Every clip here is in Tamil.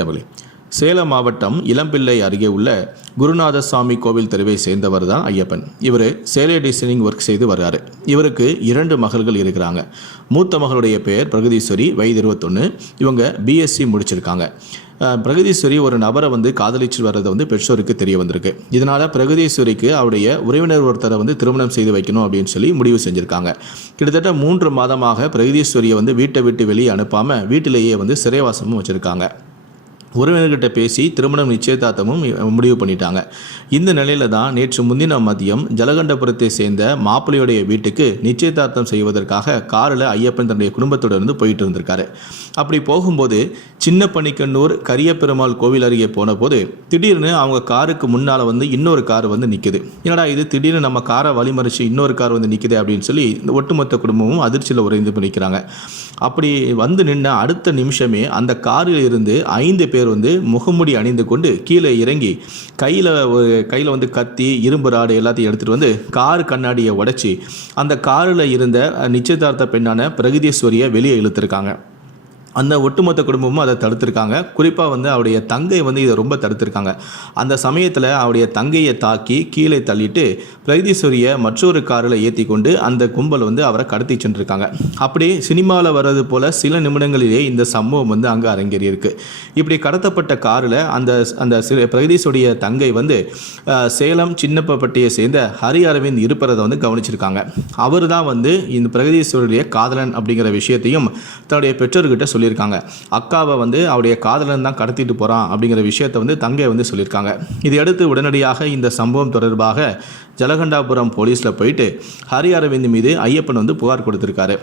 கவலை. சேலம் மாவட்டம் இளம்பிள்ளை அருகே உள்ள குருநாதசாமி கோவில் தெருவை சேர்ந்தவர் தான் ஐயப்பன். இவர் சேலை டிசைனிங் ஒர்க் செய்து வர்றாரு. இவருக்கு இரண்டு மகள்கள் இருக்கிறாங்க. மூத்த மகளுடைய பெயர் பிரகதீஸ்வரி வயது இருபத்தொன்று இவங்க பிஎஸ்சி முடிச்சிருக்காங்க. பிரகதீஸ்வரி ஒரு நபரை வந்து காதலிச்சு வர்றது வந்து பெற்றோருக்கு தெரிய வந்திருக்கு. இதனால் பிரகதீஸ்வரிக்கு அவருடைய உறவினர் ஒருத்தரை வந்து திருமணம் செய்து வைக்கணும் அப்படின்னு சொல்லி முடிவு செஞ்சுருக்காங்க. கிட்டத்தட்ட மூன்று மாதமாக பிரகதீஸ்வரியை வந்து வீட்டை விட்டு வெளியே அனுப்பாமல் வீட்டிலேயே வந்து சிறைவாசமும் வச்சுருக்காங்க. உறவினர்கிட்ட பேசி திருமணம் நிச்சயதார்த்தமும் முடிவு பண்ணிட்டாங்க. இந்த நிலையில தான் நேற்று முன்தின மதியம் ஜலகண்டபுரத்தை சேர்ந்த மாப்பிள்ளையுடைய வீட்டுக்கு நிச்சயதார்த்தம் செய்வதற்காக காரில் ஐயப்பன் தன்னுடைய குடும்பத்தோடு இருந்து போயிட்டு இருந்திருக்காரு. அப்படி போகும்போது சின்ன பணிக்கண்ணூர் கரியப்பெருமாள் கோவில் அருகே போன போது திடீர்னு அவங்க காருக்கு முன்னால் வந்து இன்னொரு கார் வந்து நிற்குது என்னடா இது? திடீர்னு நம்ம காரை வழிமறிச்சு இன்னொரு கார் வந்து நிற்குது அப்படின்னு சொல்லி இந்த ஒட்டுமொத்த குடும்பமும் அதிர்ச்சியில் உறைந்து நிற்கிறாங்க அப்படி வந்து நின்ன அடுத்த நிமிஷமே அந்த காரில் இருந்து ஐந்து பேர் வந்து முகமுடி அணிந்து கொண்டு கீழே இறங்கி கையில் கையில் வந்து கத்தி இரும்பு ராடு எல்லாத்தையும் எடுத்துகிட்டு வந்து கார் கண்ணாடியை உடைச்சி அந்த காரில் இருந்த நிச்சயதார்த்த பெண்ணான பிரகதீஸ்வரியை வெளியே இழுத்துருக்காங்க. அந்த ஒட்டுமொத்த குடும்பமும் அதை தடுத்திருக்காங்க. குறிப்பாக வந்து அவருடைய தங்கை வந்து இதை ரொம்ப தடுத்திருக்காங்க. அந்த சமயத்தில் அவருடைய தங்கையை தாக்கி கீழே தள்ளிட்டு பிரகதீஸ்வரியை மற்றொரு காரில் ஏற்றி கொண்டு அந்த கும்பல் வந்து அவரை கடத்தி சென்றிருக்காங்க. அப்படி சினிமாவில் வர்றது போல் சில நிமிடங்களிலேயே இந்த சம்பவம் வந்து அங்கே அரங்கேறியிருக்கு. இப்படி கடத்தப்பட்ட காரில் அந்த அந்த சி- பிரகதீஷுடைய தங்கை வந்து சேலம் சின்னப்பப்பட்டியை சேர்ந்த ஹரி அரவிந்த் இருப்பதை வந்து கவனிச்சிருக்காங்க. அவர் தான் வந்து இந்த பிரகதீஸ்வருடைய காதலன் அப்படிங்கிற விஷயத்தையும் தன்னுடைய பெற்றோர்கிட்ட சொல்லி சொல்லியிருக்காங்க. அக்காவை வந்து அவருடைய காதலன் தான் கடத்திட்டு போகிறான் அப்படிங்கிற விஷயத்தை வந்து தங்கை வந்து சொல்லியிருக்காங்க. இதையடுத்து உடனடியாக இந்த சம்பவம் தொடர்பாக ஜலகண்டாபுரம் போலீஸில் போயிட்டு ஹரி அரவிந்த் மீது ஐயப்பன் வந்து புகார் கொடுத்திருக்காரு.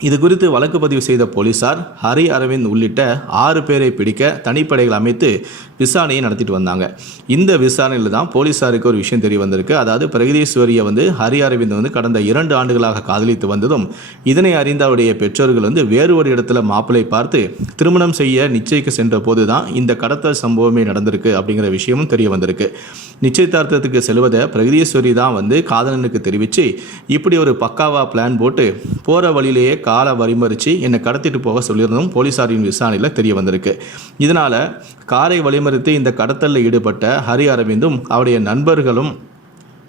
இது குறித்து வழக்கு பதிவு செய்த போலீசார் ஹரி அரவிந்த் உள்ளிட்ட ஆறு பேரை பிடிக்க தனிப்படைகள் அமைத்து விசாரணையை நடத்திட்டு வந்தாங்க. இந்த விசாரணையில் தான் போலீசாருக்கு ஒரு விஷயம் தெரிய வந்திருக்கு. அதாவது பிரகதீஸ்வரியை வந்து ஹரி அரவிந்த் வந்து கடந்த இரண்டு ஆண்டுகளாக காதலித்து வந்ததும் இதனை அறிந்த அவருடைய பெற்றோர்கள் வந்து வேறு ஒரு இடத்துல மாப்பிளை பார்த்து திருமணம் செய்ய நிச்சயிக்க சென்ற போது தான் இந்த கடத்தல் சம்பவமே நடந்திருக்கு அப்படிங்கிற விஷயமும் தெரிய வந்திருக்கு. நிச்சயதார்த்தத்துக்கு செல்வதை பிரகதீஸ்வரி தான் வந்து காதலனுக்கு தெரிவித்து இப்படி ஒரு பக்காவா பிளான் போட்டு போகிற வழியிலேயே காலை வழிமறித்து என்னை கடத்திட்டு போக சொல்லியிருந்தும் போலீசாரின் விசாரணையில் தெரிய வந்திருக்கு. இதனால் காரை வழிமறித்து இந்த கடத்தலில் ஈடுபட்ட ஹரி அரவிந்தும் அவருடைய நண்பர்களும்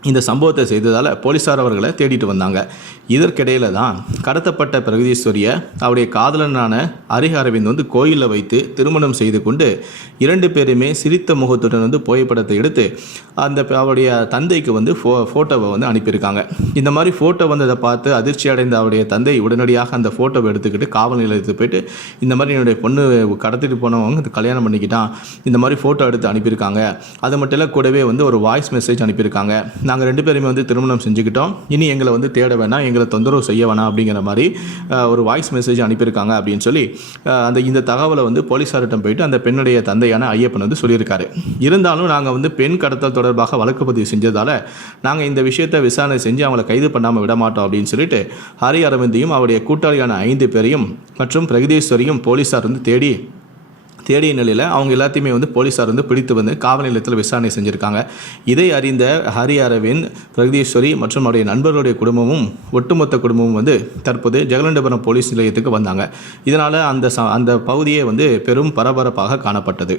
இந்த சம்பவத்தை செய்ததால் போலீஸார் அவர்களை தேடிட்டு வந்தாங்க. இதற்கிடையில தான் கடத்தப்பட்ட பிரகதீஸ்வரியை அவருடைய காதலனான ஹரி அரவிந்த் வந்து கோயிலில் வைத்து திருமணம் செய்து கொண்டு இரண்டு பேருமே சிரித்த முகத்துடன் வந்து புகைப்படத்தை எடுத்து அந்த அவருடைய தந்தைக்கு வந்து ஃபோ ஃபோட்டோவை வந்து அனுப்பியிருக்காங்க. இந்த மாதிரி ஃபோட்டோ வந்ததை பார்த்து அதிர்ச்சி அடைந்த அவருடைய தந்தை உடனடியாக அந்த ஃபோட்டோவை எடுத்துக்கிட்டு காவல் நிலையத்துக்கு போயிட்டு இந்த மாதிரி என்னுடைய பொண்ணு கடத்திட்டு போனவங்க கல்யாணம் பண்ணிக்கிட்டான். இந்த மாதிரி ஃபோட்டோ எடுத்து அனுப்பியிருக்காங்க. அது மட்டும் இல்லை கூடவே வந்து ஒரு வாய்ஸ் மெசேஜ் அனுப்பியிருக்காங்க. நாங்கள் ரெண்டு பேருமே வந்து திருமணம் செஞ்சுக்கிட்டோம். இனி எங்களை வந்து தேட வேணாம் எங்களை தொந்தரவு செய்ய வேணாம் அப்படிங்கிற மாதிரி ஒரு வாய்ஸ் மெசேஜ் அனுப்பியிருக்காங்க அப்படின்னு சொல்லி அந்த இந்த தகவலை வந்து போலீஸார்கிட்ட போயிட்டு அந்த பெண்ணுடைய தந்தையான ஐயப்பன் வந்து சொல்லியிருக்காரு. இருந்தாலும் நாங்கள் வந்து பெண் கடத்தல் தொடர்பாக வழக்கு பதிவு செஞ்சதால் நாங்கள் இந்த விஷயத்தை விசாரணை செஞ்சு அவங்கள கைது பண்ணாமல் விட மாட்டோம் அப்படின்னு சொல்லிட்டு ஹரி அரவிந்தையும் அவருடைய கூட்டாளியான ஐந்து பேரையும் மற்றும் பிரகதீஸ்வரியும் போலீஸார் வந்து தேடி தேடிய நிலையில் அவங்க எல்லாத்தையுமே வந்து போலீஸார் வந்து பிடித்து வந்து காவல் நிலையத்தில் விசாரணை செஞ்சுருக்காங்க. இதை அறிந்த ஹரி அரவிந்த் பிரகதீஸ்வரி மற்றும் அவருடைய நண்பர்களுடைய குடும்பமும் ஒட்டுமொத்த குடும்பமும் வந்து தற்போது ஜெகலண்டபுரம் போலீஸ் நிலையத்துக்கு வந்தாங்க. இதனால் அந்த ச அந்த பகுதியே வந்து பெரும் பரபரப்பாக காணப்பட்டது.